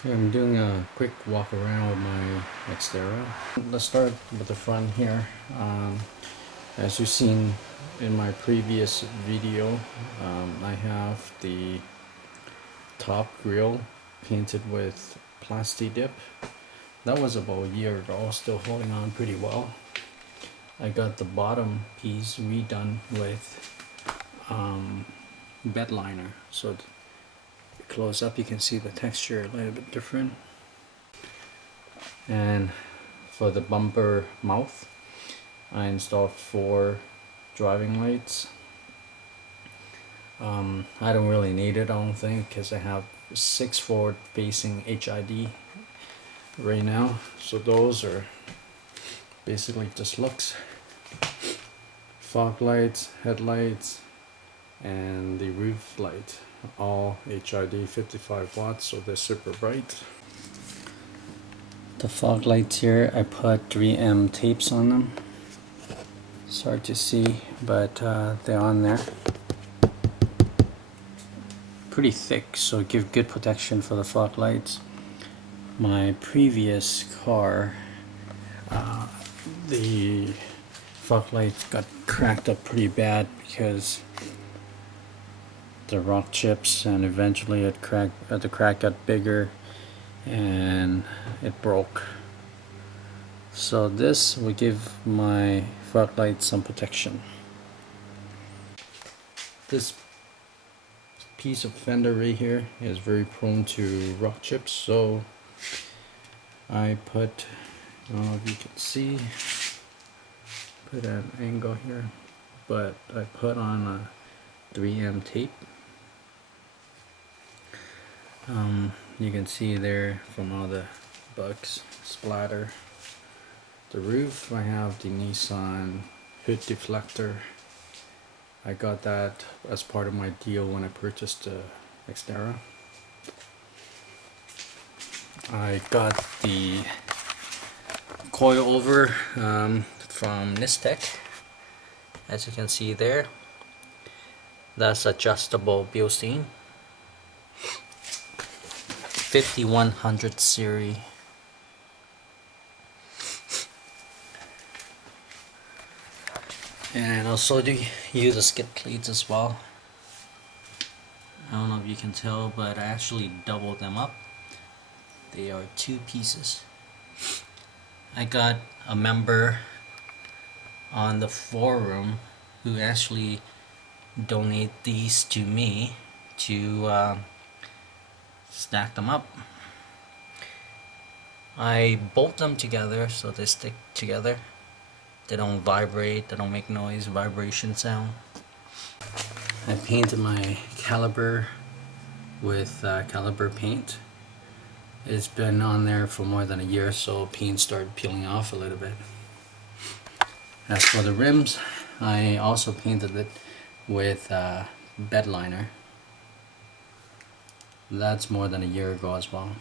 Okay, I'm doing a quick walk around with my Xterra. Let's start with the front here. As you've seen in my previous video, I have the top grille painted with plasti dip. That was about a year ago, still holding on pretty well. I got the bottom piece redone with bed liner, so close up you can see the texture a little bit different. And for the bumper mouth, I installed 4 driving lights. I don't really need it, I don't think, because I have 6 forward facing HID right now, so those are basically just looks. Fog lights, headlights, and the roof light, all HID 55 watts, so they're super bright. The fog lights here, I put 3M tapes on them. It's hard to see, but they're on there. Pretty thick, so give good protection for the fog lights. My previous car, the fog lights got cracked up pretty bad because the rock chips, and eventually the crack got bigger and it broke. So this will give my fog lights some protection. This piece of fender right here is very prone to rock chips, so I put, I don't know if you can see, put an angle here, but I put on a 3M tape. You can see there from all the bugs splatter. The roof, I have the Nissan hood deflector. I got that as part of my deal when I purchased the Xterra. I got the coilover from Nissan, as you can see there. That's adjustable Bilstein 5100 series. And also do use the skip cleats as well. I don't know if you can tell, but I actually doubled them up. They are 2 pieces. I got a member on the forum who actually donate these to me to stack them up. I bolt them together so they stick together. They don't vibrate, they don't make noise, vibration sound. I painted my caliper with caliper paint. It's been on there for more than a year, so paint started peeling off a little bit. As for the rims, I also painted it with bed liner. That's more than a year ago as well.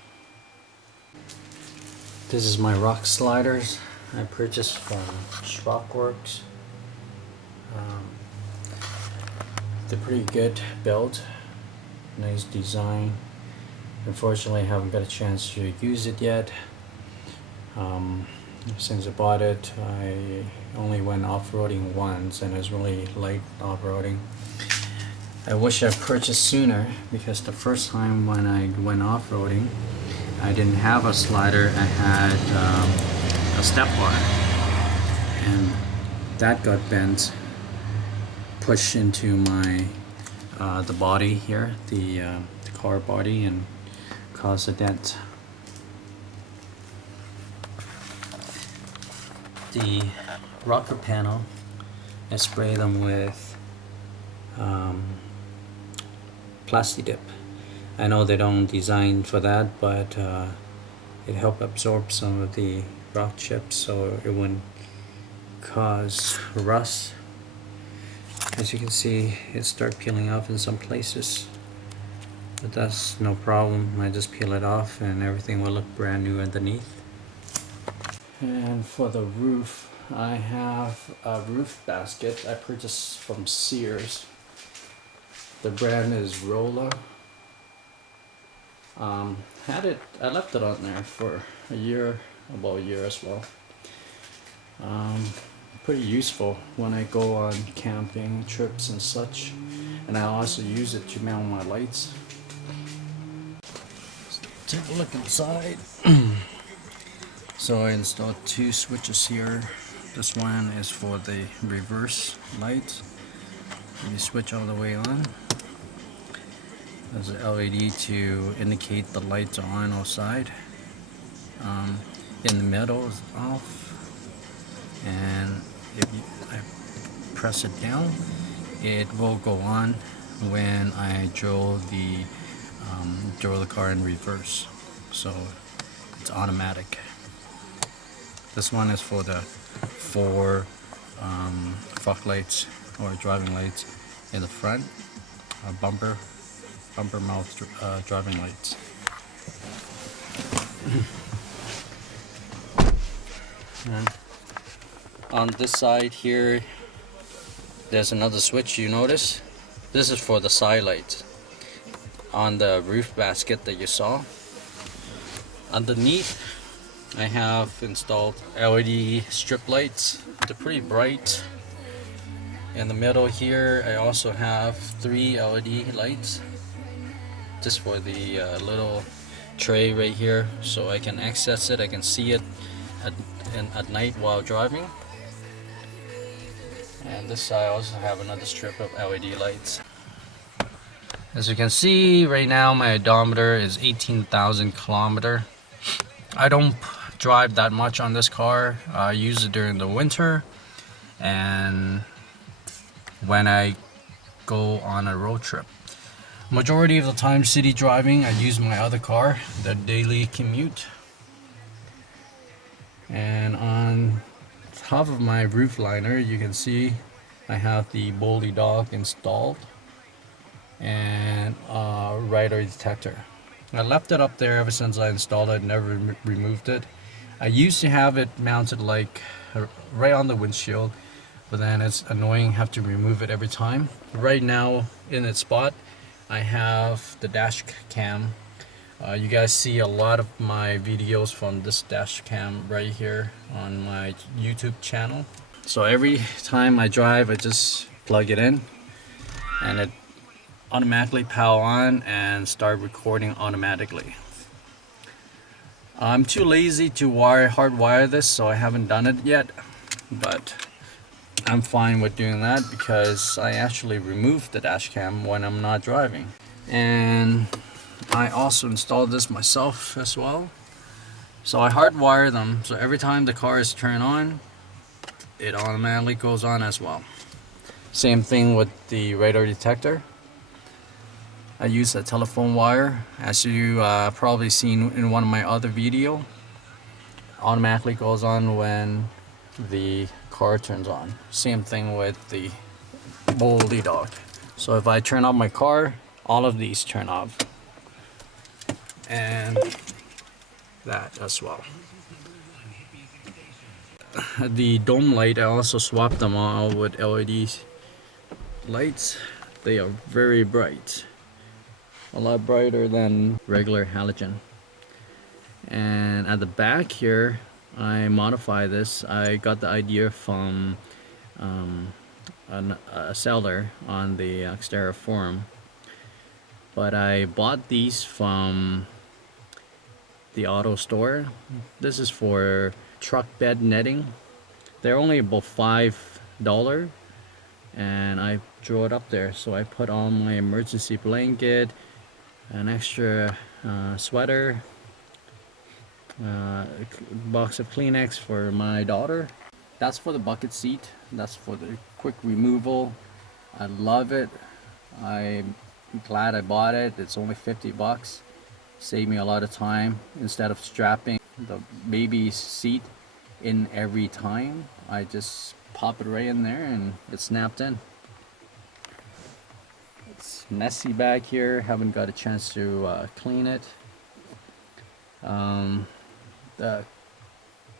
This is my rock sliders I purchased from Schrockworks. They're pretty good build, nice design. Unfortunately, I haven't got a chance to use it yet. Since I bought it, I only went off-roading once, and I was really light off-roading. I wish I purchased sooner, because the first time when I went off-roading, I didn't have a slider, I had a step bar, and that got bent, pushed into my the body here, the car body, and caused a dent. The rocker panel, I spray them with plasti dip. I know they don't design for that, but it helped absorb some of the rock chips so it wouldn't cause rust. As you can see, it started peeling off in some places, but that's no problem. I just peel it off and everything will look brand new underneath. And for the roof, I have a roof basket I purchased from Sears. The brand is Rolla. I left it on there for a year, about a year as well. Pretty useful when I go on camping trips and such, and I also use it to mount my lights. Let's take a look inside. So I installed two switches here. This one is for the reverse light. You switch all the way on. There's an LED to indicate the lights are on outside. In the middle is off. And if I press it down, it will go on when I drove the car in reverse. So it's automatic. This one is for the four fog lights or driving lights in the front, bumper mouth driving lights. And on this side here, there's another switch. You notice this is for the side lights on the roof basket that you saw. Underneath, I have installed LED strip lights. They're pretty bright. In the middle here, I also have 3 LED lights just for the little tray right here, so I can access it. I can see it at night while driving. And this side I also have another strip of LED lights. As you can see right now, my odometer is 18,000 kilometers. I don't drive that much on this car. I use it during the winter and when I go on a road trip. Majority of the time city driving, I use my other car, the daily commute. And on top of my roof liner, you can see I have the Boldy dog installed and a radar detector. I left it up there ever since I installed it, never removed it. I used to have it mounted like right on the windshield, but then it's annoying, have to remove it every time. Right now in its spot, I have the dash cam. You guys see a lot of my videos from this dash cam right here on my YouTube channel. So every time I drive, I just plug it in and it automatically power on and start recording automatically. I'm too lazy to hardwire this, so I haven't done it yet, but I'm fine with doing that because I actually remove the dash cam when I'm not driving. And I also installed this myself as well. So I hardwire them, so every time the car is turned on, it automatically goes on as well. Same thing with the radar detector. I use a telephone wire, as you probably seen in one of my other video. Automatically goes on when the car turns on. Same thing with the Boldy dog. So if I turn off my car, all of these turn off. And that as well. The dome light, I also swapped them all with LED lights. They are very bright. A lot brighter than regular halogen. And at the back here, I modify this. I got the idea from a seller on the Xterra forum, but I bought these from the auto store. This is for truck bed netting. They're only about $5, and I drew it up there. So I put on my emergency blanket, an extra sweater, box of Kleenex for my daughter. That's for the bucket seat. That's for the quick removal. I love it. I'm glad I bought it. It's only 50 bucks. Saved me a lot of time. Instead of strapping the baby seat in every time, I just pop it right in there and it's snapped in. It's messy back here. Haven't got a chance to clean it. The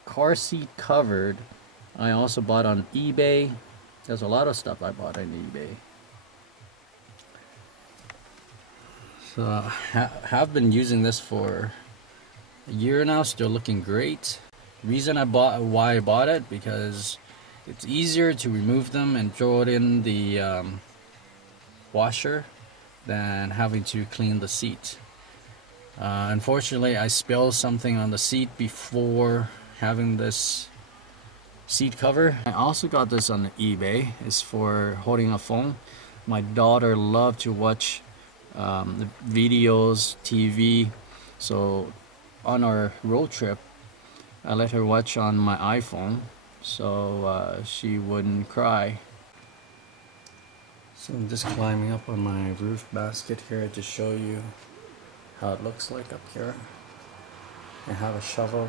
car seat covered I also bought on eBay. There's a lot of stuff I bought on eBay. So have been using this for a year now, still looking great. Why I bought it, because it's easier to remove them and throw it in the washer than having to clean the seat. Unfortunately, I spilled something on the seat before having this seat cover. I also got this on eBay. It's for holding a phone. My daughter loved to watch the videos, TV. So on our road trip, I let her watch on my iPhone, so she wouldn't cry. So I'm just climbing up on my roof basket here to show you how it looks like up here. I have a shovel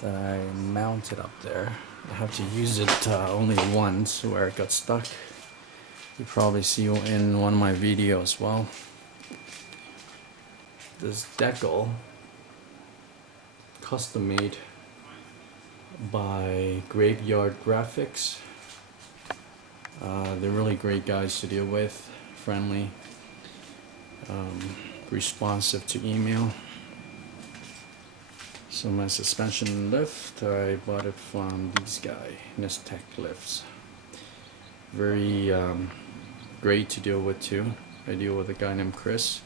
that I mounted up there. I have to use it only once where it got stuck. You probably see in one of my videos as well. This decal, custom made by Graveyard Graphics. They're really great guys to deal with, friendly, responsive to email. So my suspension lift, I bought it from these guys, Nissan lifts. Very great to deal with too. I deal with a guy named Chris.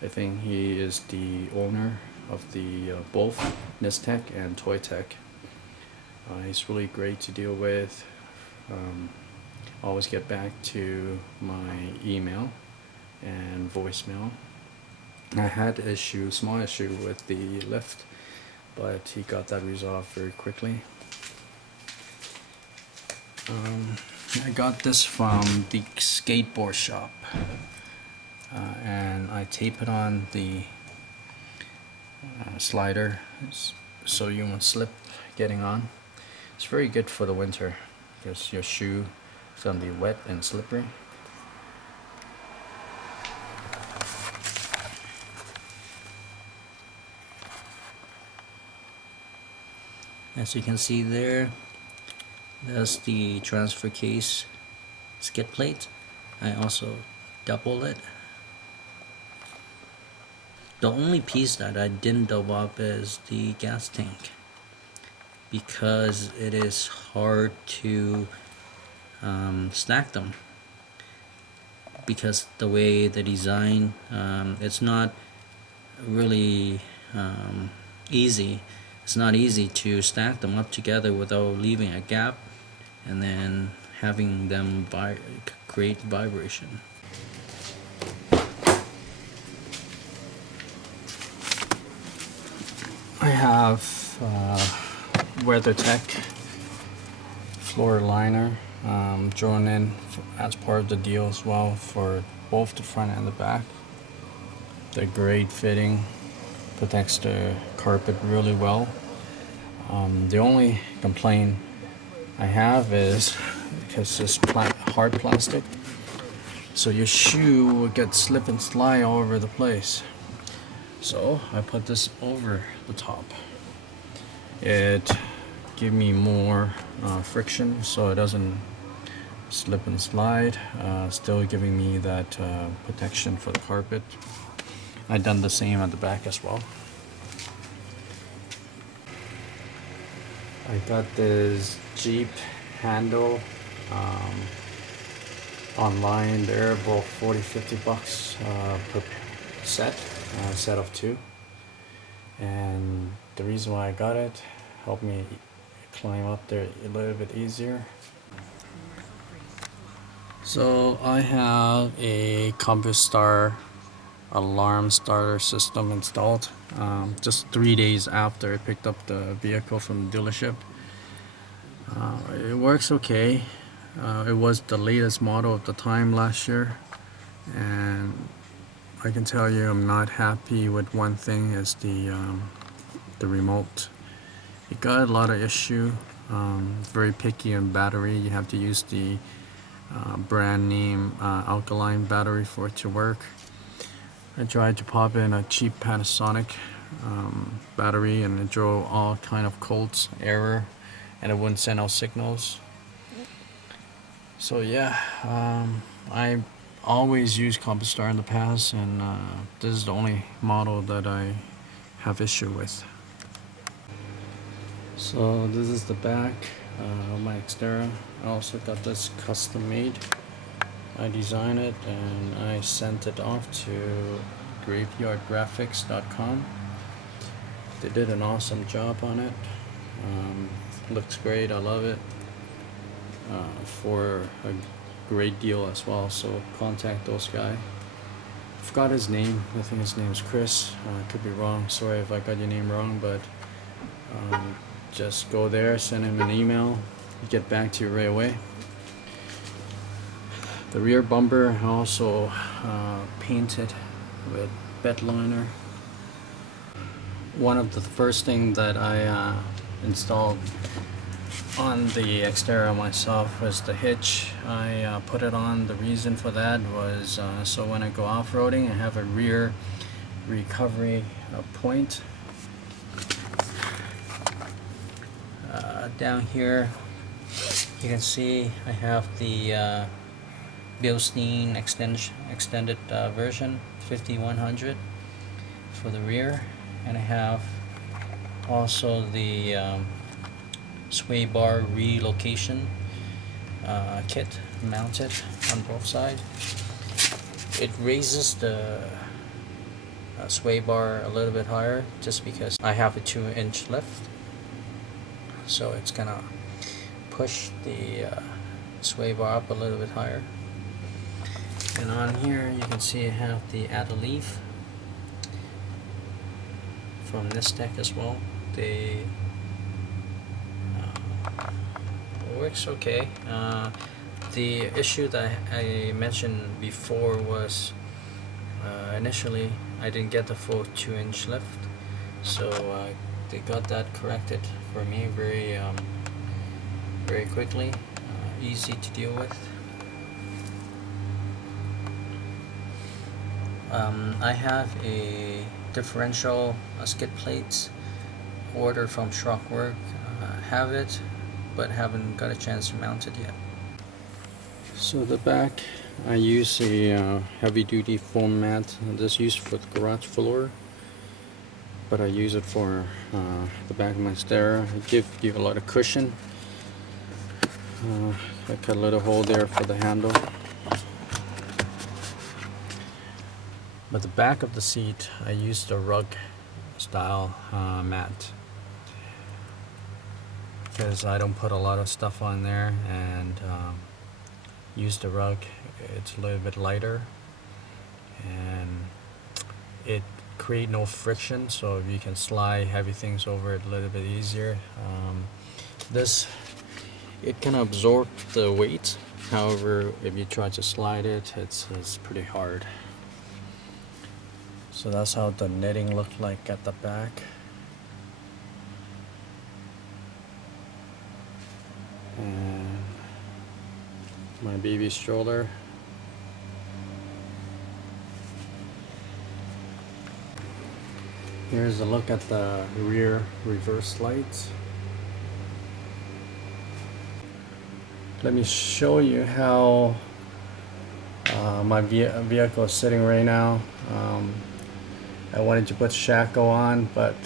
I think he is the owner of the both Nissan and Toytech. He's really great to deal with. Always get back to my email and voicemail. I had small issue with the lift, but he got that resolved very quickly. I got this from the skateboard shop, and I tape it on the slider so you won't slip getting on. It's very good for the winter because your shoe is gonna be wet and slippery. As you can see there, that's the transfer case skid plate. I also doubled it. The only piece that I didn't double up is the gas tank, because it is hard to stack them, because the way the design, it's not really easy. It's not easy to stack them up together without leaving a gap and then having them create vibration. I have Weathertech Floorliner thrown in as part of the deal as well for both the front and the back. They're great fitting, protects the carpet really well. The only complaint I have is because it's hard plastic, so your shoe will get slip and slide all over the place. So I put this over the top. It gives me more friction so it doesn't slip and slide, still giving me that protection for the carpet. I've done the same at the back as well. I got this Jeep handle online. They're about 40-50 bucks per set of two, and the reason why I got it helped me climb up there a little bit easier. So I have a CompuStar alarm starter system installed just 3 days after I picked up the vehicle from the dealership. It works okay. It was the latest model of the time last year, and I can tell you I'm not happy with one thing, is the remote. It got a lot of issue. Very picky on battery. You have to use the brand name alkaline battery for it to work. I tried to pop in a cheap Panasonic battery, and it drove all kind of codes error, and it wouldn't send out signals. So yeah, I always used Compostar in the past, and this is the only model that I have issue with. So this is the back of my Xterra. I also got this custom made. I designed it and I sent it off to graveyardgraphics.com. They did an awesome job on it. Looks great, I love it. For a great deal as well, so contact those guys. I forgot his name. I think his name is Chris. I could be wrong. Sorry if I got your name wrong, but just go there, send him an email, get back to you right away. The rear bumper I also painted with bed liner. One of the first things that I installed on the Xterra myself was the hitch. I put it on. The reason for that was so when I go off-roading, I have a rear recovery point. Down here you can see I have the Bilstein extended version 5100 for the rear, and I have also the sway bar relocation kit mounted on both sides. It raises the sway bar a little bit higher just because I have a 2-inch lift, so it's gonna push the sway bar up a little bit higher. And on here you can see I have the add a leaf from Nissan as well. They works okay. The issue that I mentioned before was initially I didn't get the full 2-inch lift, so they got that corrected for me very quickly, easy to deal with. I have a differential skid plates ordered from Shrockwork. Have it, but haven't got a chance to mount it yet. So the back, I use a heavy duty foam mat. This is used for the garage floor, but I use it for the back of my Xterra. It gives you a lot of cushion. I cut a little hole there for the handle. But the back of the seat, I used a rug style mat, because I don't put a lot of stuff on there, and use the rug. It's a little bit lighter and it create no friction, so you can slide heavy things over it a little bit easier. It can absorb the weight, however if you try to slide it, it's pretty hard. So that's how the knitting looked like at the back. And my baby stroller. Here's a look at the rear reverse lights. Let me show you how my vehicle is sitting right now. I wanted to put shackle on, but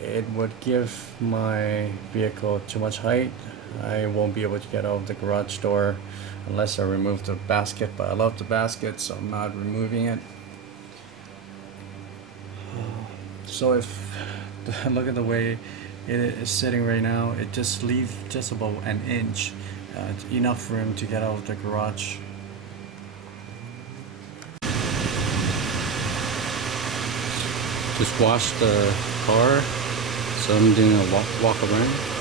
it would give my vehicle too much height. I won't be able to get out of the garage door unless I remove the basket, but I love the basket, so I'm not removing it. So if look at the way it is sitting right now, it just leaves just about an inch, enough room to get out of the garage. Just washed the car, so I'm doing a walk around.